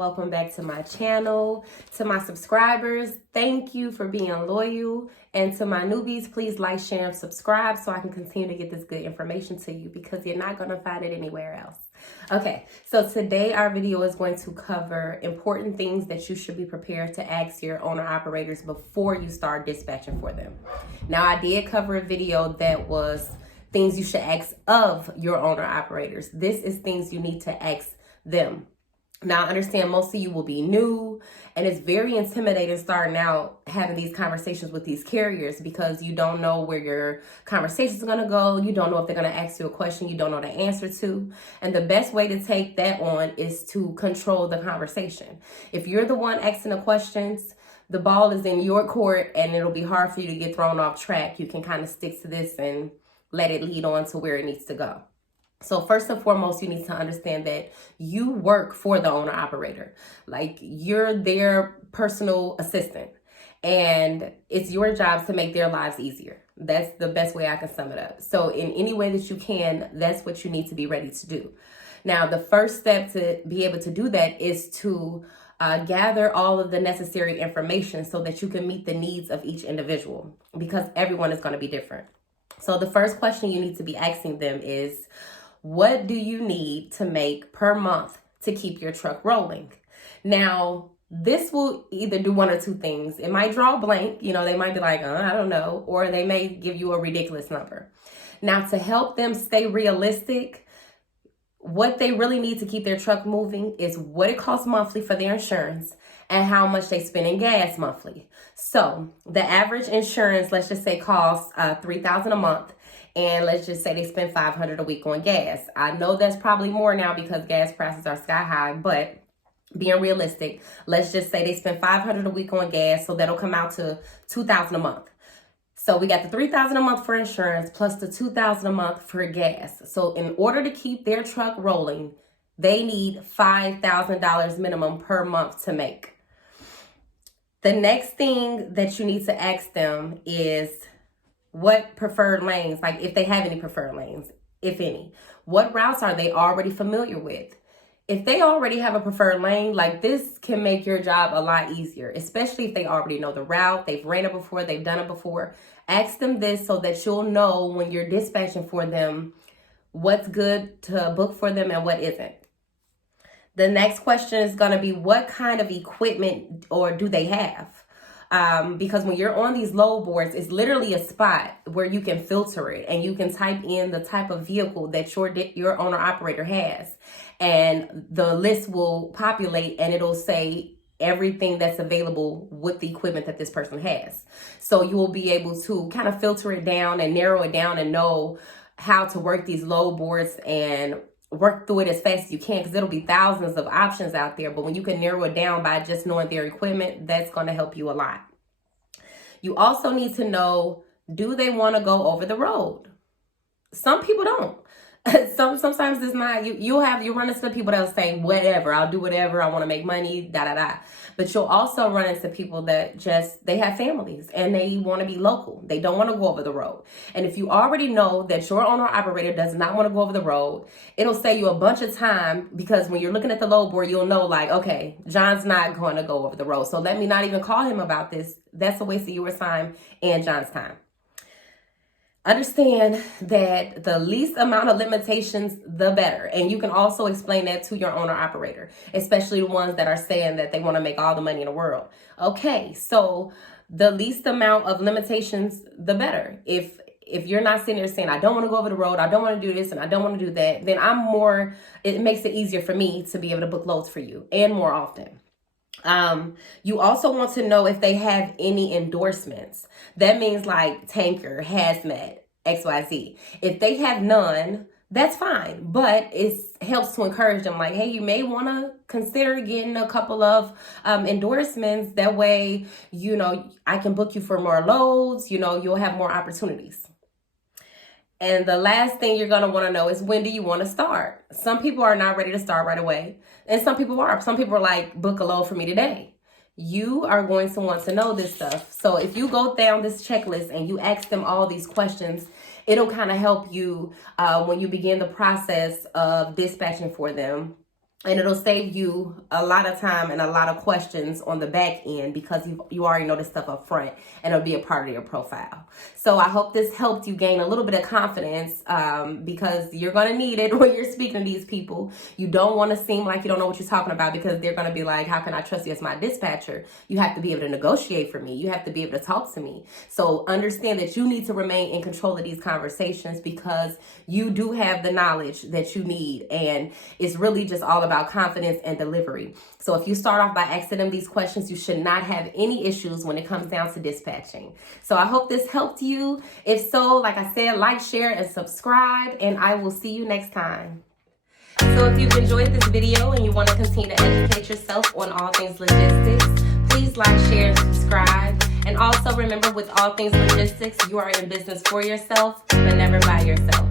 welcome back to my channel. To my subscribers, thank you for being loyal. And to my newbies, please like, share, and subscribe so I can continue to get this good information to you because you're not going to find it anywhere else. Okay, so today our video is going to cover important things that you should be prepared to ask your owner-operators before you start dispatching for them. Now, I did cover a video that was things you should ask of your owner-operators. This is things you need to ask them. Now, I understand most of you will be new, and it's very intimidating starting out having these conversations with these carriers because you don't know where your conversation is going to go. You don't know if they're going to ask you a question you don't know the answer to. And the best way to take that on is to control the conversation. If you're the one asking the questions, the ball is in your court, and it'll be hard for you to get thrown off track. You can kind of stick to this and let it lead on to where it needs to go. So first and foremost, you need to understand that you work for the owner operator. Like, you're their personal assistant, and it's your job to make their lives easier. That's the best way I can sum it up. So in any way that you can, that's what you need to be ready to do. Now, the first step to be able to do that is to gather all of the necessary information so that you can meet the needs of each individual, because everyone is going to be different. So the first question you need to be asking them is, what do you need to make per month to keep your truck rolling? Now, this will either do one or two things. It might draw a blank, they might be like, I don't know, or they may give you a ridiculous number. Now, to help them stay realistic, what they really need to keep their truck moving is what it costs monthly for their insurance and how much they spend in gas monthly. So the average insurance, let's just say, costs $3,000 a month. And let's just say they spend $500 a week on gas. I know that's probably more now because gas prices are sky high, but being realistic, let's just say they spend $500 a week on gas. So that'll come out to $2,000 a month. So we got the $3,000 a month for insurance plus the $2,000 a month for gas. So in order to keep their truck rolling, they need $5,000 minimum per month to make. The next thing that you need to ask them is, what preferred lanes, like if they have any preferred lanes, if any, what routes are they already familiar with? If they already have a preferred lane, like, this can make your job a lot easier, especially if they already know the route, they've ran it before, they've done it before. Ask them this so that you'll know when you're dispatching for them what's good to book for them and what isn't. The next question is going to be, what kind of equipment or do they have? Because when you're on these load boards, it's literally a spot where you can filter it and you can type in the type of vehicle that your owner operator has, and the list will populate and it'll say everything that's available with the equipment that this person has. So you will be able to kind of filter it down and narrow it down and know how to work these load boards and work through it as fast as you can, because it'll be thousands of options out there. But when you can narrow it down by just knowing their equipment, that's going to help you a lot. You also need to know, do they want to go over the road? Some people don't. Sometimes it's not. You'll run into people that'll say, whatever, I'll do whatever, I want to make money, da. But you'll also run into people that they have families and they want to be local. They don't want to go over the road. And if you already know that your owner operator does not want to go over the road, it'll save you a bunch of time, because when you're looking at the load board, you'll know, like, okay, John's not going to go over the road, so let me not even call him about this. That's a waste of your time and John's time. Understand that the least amount of limitations, the better. And you can also explain that to your owner operator, especially the ones that are saying that they want to make all the money in the world. Okay, so the least amount of limitations, the better. If you're not sitting there saying, I don't want to go over the road, I don't want to do this, and I don't want to do that, then it makes it easier for me to be able to book loads for you and more often. You also want to know if they have any endorsements. That means like tanker, hazmat, XYZ. If they have none, that's fine, but it helps to encourage them, like, hey, you may want to consider getting a couple of endorsements. That way, I can book you for more loads, you'll have more opportunities. And the last thing you're going to want to know is, when do you want to start? Some people are not ready to start right away, and some people are. Some people are like, book a load for me today. You are going to want to know this stuff. So if you go down this checklist and you ask them all these questions, it'll kind of help you when you begin the process of dispatching for them. And it'll save you a lot of time and a lot of questions on the back end because you already know this stuff up front, and it'll be a part of your profile. So I hope this helped you gain a little bit of confidence because you're going to need it when you're speaking to these people. You don't want to seem like you don't know what you're talking about because they're going to be like, how can I trust you as my dispatcher? You have to be able to negotiate for me. You have to be able to talk to me. So understand that you need to remain in control of these conversations because you do have the knowledge that you need. And it's really just all about confidence and delivery. So if you start off by asking them these questions, you should not have any issues when it comes down to dispatching. So I hope this helped you. If so, like I said, like, share, and subscribe, and I will see you next time. So if you've enjoyed this video and you want to continue to educate yourself on all things logistics, please like, share, and subscribe. And also remember, with all things logistics, you are in business for yourself, but never by yourself.